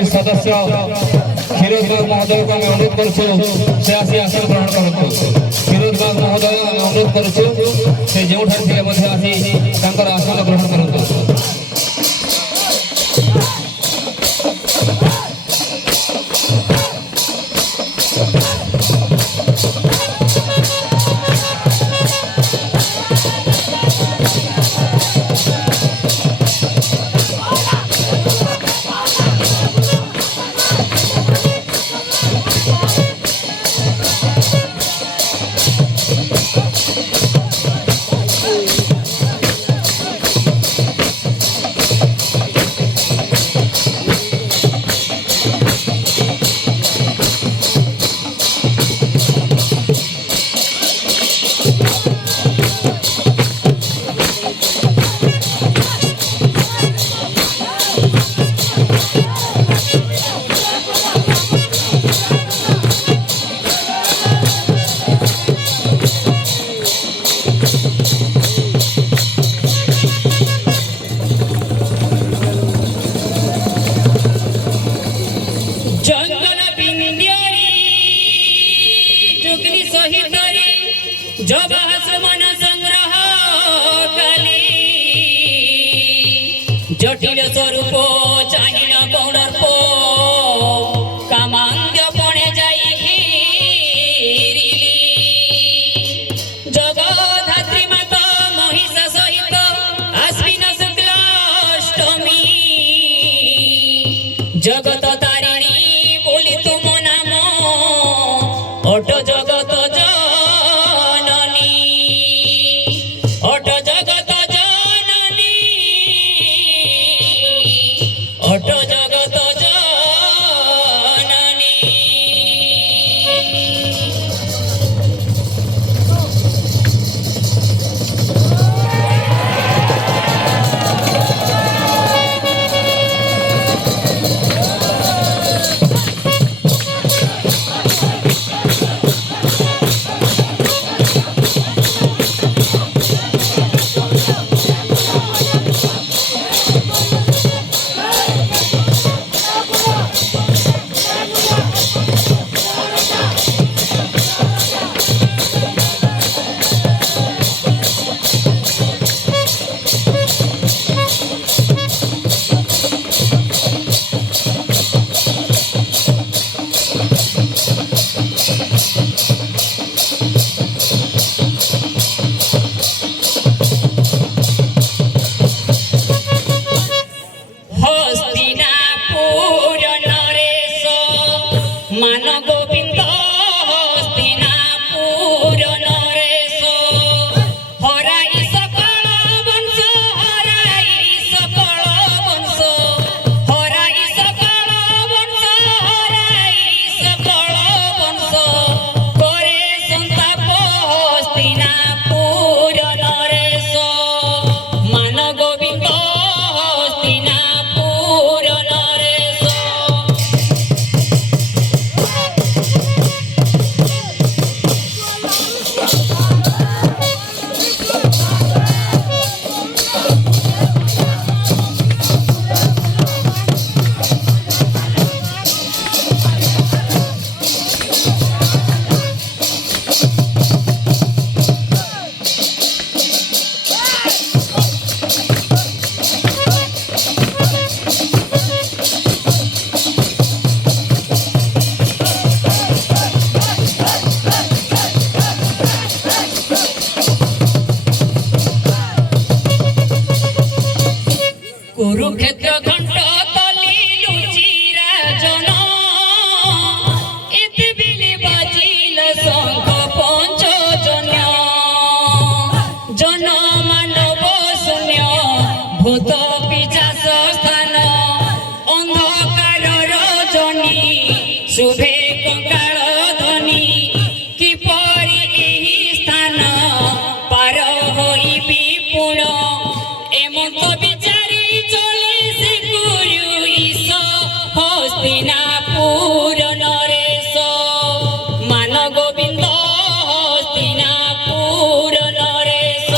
Committee सदस्य क्षीरोद महोदय को अनुरोध करूँ से आसी आसन ग्रहण करूँ। क्षीरोद महोदय अनुरोध करूँ से जो आसी आसन ग्रहण करूँ। जटिल स्वरूप चाहिल गौरप कामांद्य पणे जाई जगधात्री माता महिषा सहित आश्विन शुक्लाष्टमी जगत तारिणी बोली तुम नाम अट जगत जननी अट जगत অট জগত জননী। কুরুক্ষেত্র ঘণ্ট তলি লুচিরা জন এতে বিলি বাজিল শঙ্খ পঞ্চজন্য জন মানব শূন্য ভূত পিশাচ স্থান অন্ধকার রজনী শুভে কঙ্কাল ধ্বনি কিপরি এই স্থান পার হইবি পুণ এমন বিচারি চলে সে গুরু ঈশ হস্তিনাপুর নরেশ মান গোবিন্দ হস্তিনাপুর নরেশ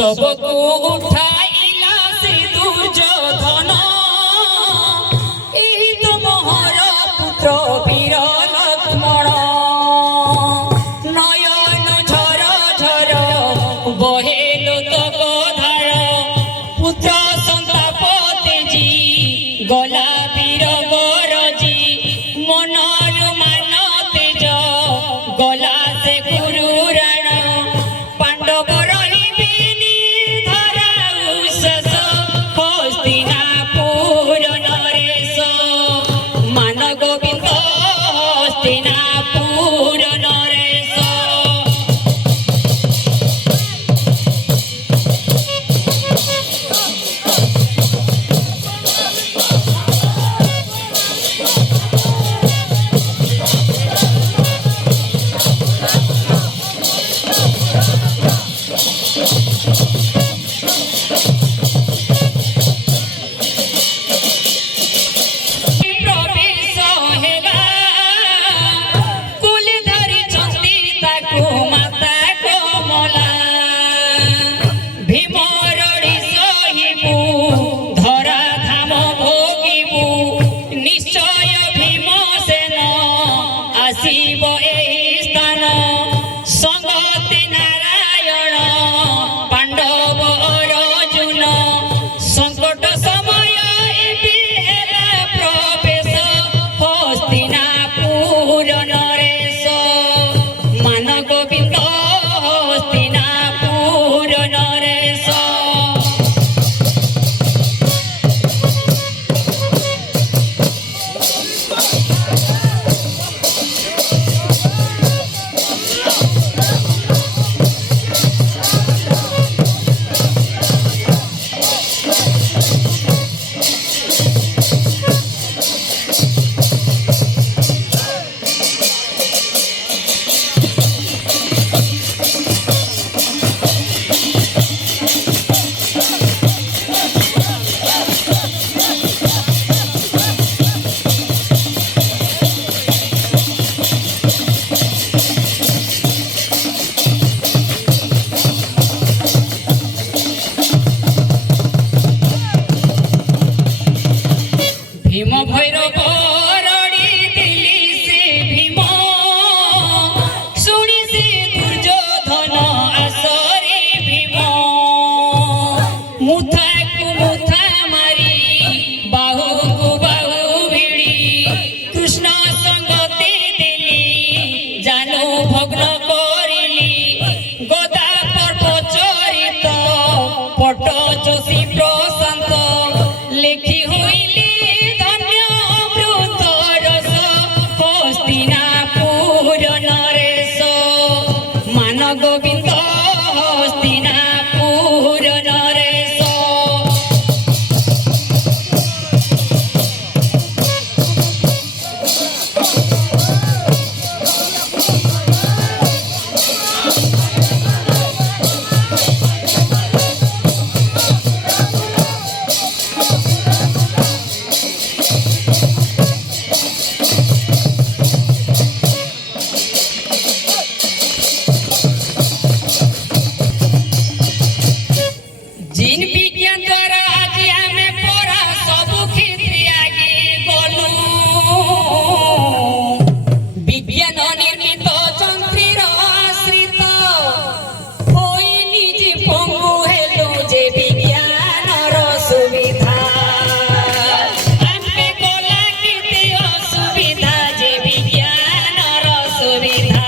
सबको उठाइला से दुर्योधन एही तो मोहर पुत्र वीर लक्ष्मण नयन झर झर बहेल तक धार पुत्र संताप तेजी गला वीर गरजी मनर मान तेज गला से गुरु राण पांडव रहिबेनि धरा शेष हस्तिनापुर नरेश मान गोविंद हस्तिनापुर नरेश प्रवेश हेला कुल धरी छंदी ताको माता कोमला भीम रड़ी सहिबु धरा धाम भोगिबु निश्चय भीमसेन आसिब एही स्थान संगति नारायण पांडव अर्जुन संकट समय एबे हेला प्रवेश हस्तिनापुर नरेश मान गोविंद हस्तिनापुर नरेश भीम भैरव रड़ी दिली से भीम शुणी से दुर्योधन आसरे भीम मुथा को मुथा मारी बाहु को बाहु भिड़ी कृष्ण संगते देली जानु भग्न करिली गोदा पर्व चरित पट जोशी प्रशांत लेखी होइली धन्य अमृत रस हस्तिनापुर नरेश मान गोविंद हस्तिनापुर नरेश जिन विज्ञान द्वारा आज आमे पढ़ा सब क्षेत्र आगे गलु विज्ञान निर्मित चंद्रीर आश्रित होई निजे पंगु हेलु जे विज्ञानर सुविधा आमे गला केते असुविधा जे विज्ञानर सुविधा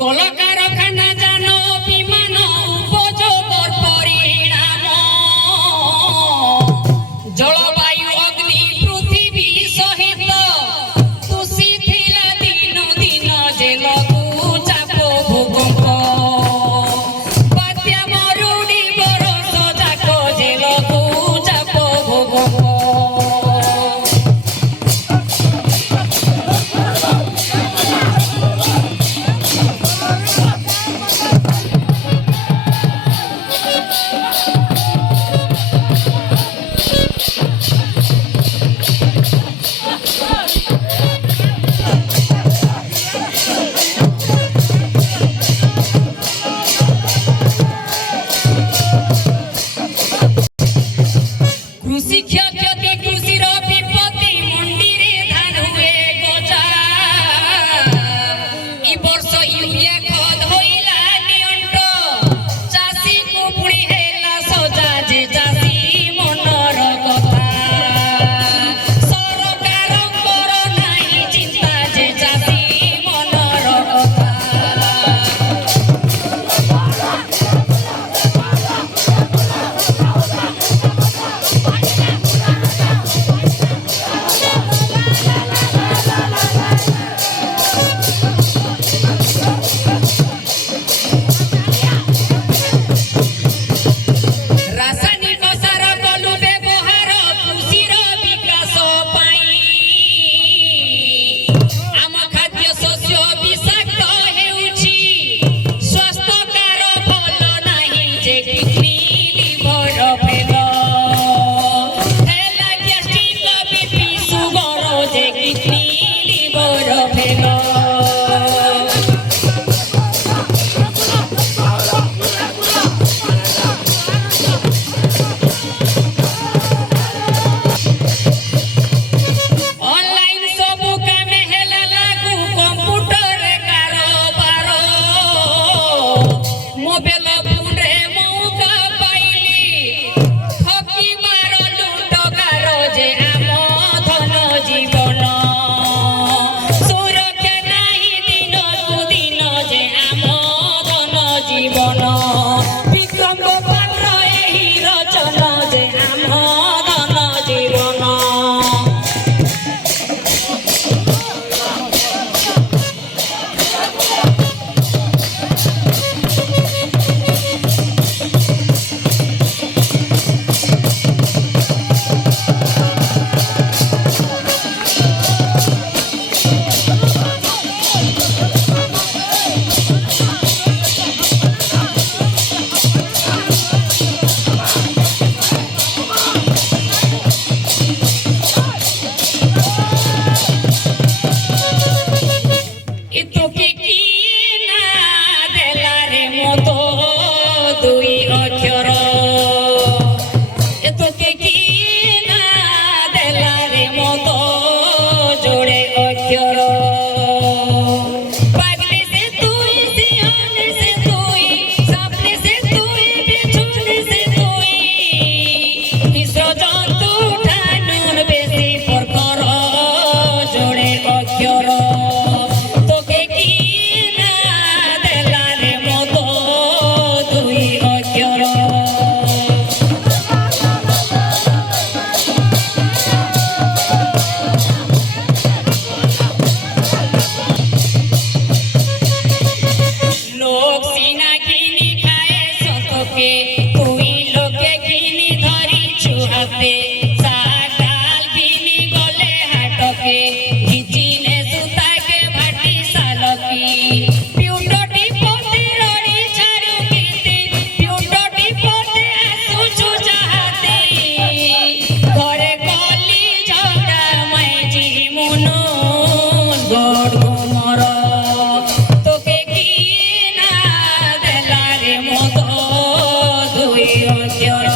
কলকারখানা জান বিমান উপযোগর পরিণাম জলবায়ু অগ্নি পৃথিবী সহিত তুষিথিলা দিন দিন যে লঘু চাপ ভূকম্প বাত্যা মরুড়ি বরষ যাক যে লঘু চাপ যে কিডনি লিভার ফেল হেলা গ্যাস্ট্রিক বিপি সুগার যে কিডনি লিভার ফেল ऑनलाइन सब कामे हेला लागू कंप्यूटर कारोबार मोबाइल फोने मौका पाइली ठकी मार लुटकार जे आम धन जीवन सुरक्षा नाही दिन कु दिन जे आम धन जीवन विक्रम पात्र एही रचना जे आम धन जीवन তোকে কি না দেলারে মতো দুই অক্ষর তোকে কি না দেলারে মতো জোড়ে অক্ষর পাগলে সে তুই সিহানে সে তুই সামনে সে তুই পেছনে সে তুই মিশ্র জন্তু ঠানুন বেশি পরকর জোড়ে অক্ষর তোকে কি না দেলারে মতো দুই অক্ষর লোক সিনা ঘিনি খায় সতকে তুই লোকে ঘিনি ধরিছু হাতে সাকাল ঘিনি গলে হাটকে ঘিচিনে সুতাকে ভাটি সালকি পিউটটি পতে রড়ি ছাড়ু গীতি পিউটটি পতে আসুছু যাহাতে ঘরে কলি ঝগড়া মাইজি মুনুন গড় ঘুমর তোকে কি না দেলারে মতো দুই অক্ষর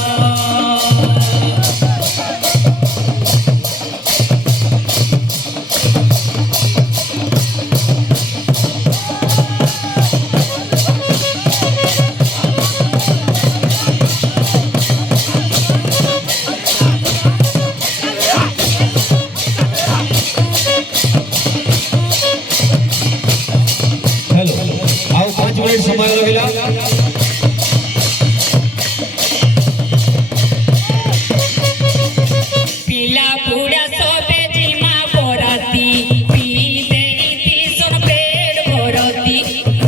हेलो आओ 5 मिनट समय रहिला पिला पूरा सबे जिमा पराती पी देती सुन पेट भरती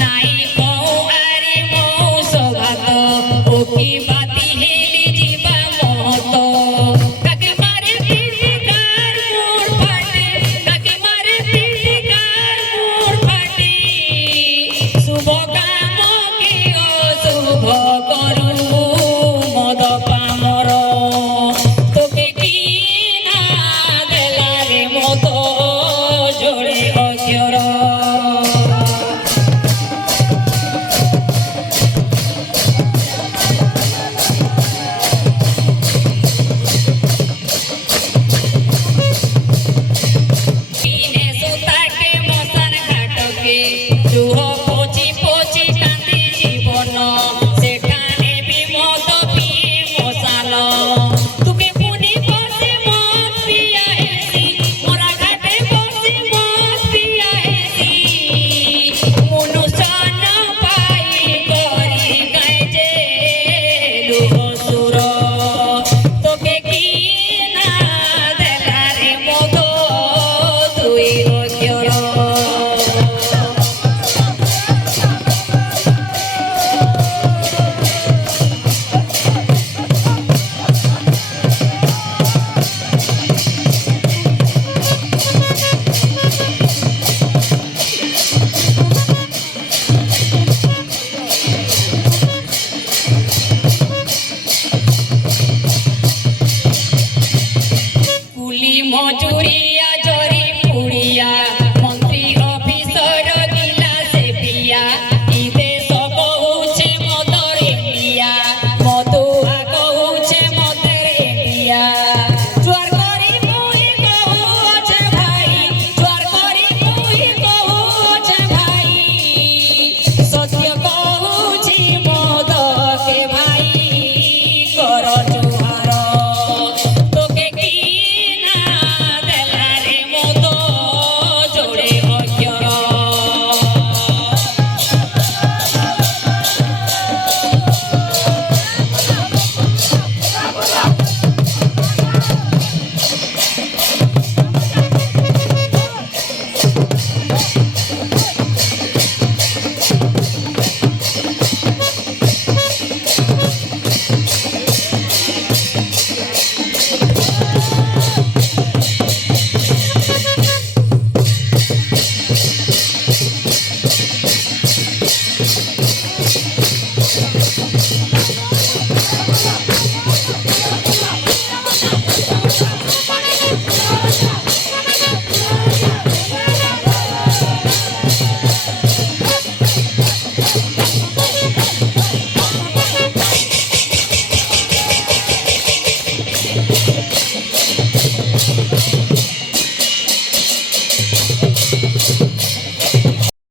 नाई कहूँ आरे मऊ सभात ओ की बाती हेली जीवा महत काके मारे पीठी कार मोर फाटे काके मारे पीठी कार मोर फाटी शुभ काम की अशुभ करू मद पामर তোকে কি না দেলারে মতো জোড়ে অক্ষর কিনে সুতাকে মশান ঘাটকে লুহ পচি পচি কান্দি জীবন সেখানে বিমত পিয়ে মশাল তুমি পুনি বসে মদ পিয়া হেসি মোরা ঘাটে বসে মদ পিয়া হেসি মনুষ্যন পাই করি গায় যে লুহ সুর তোকে কি না দেলারে মতো দুই অক্ষর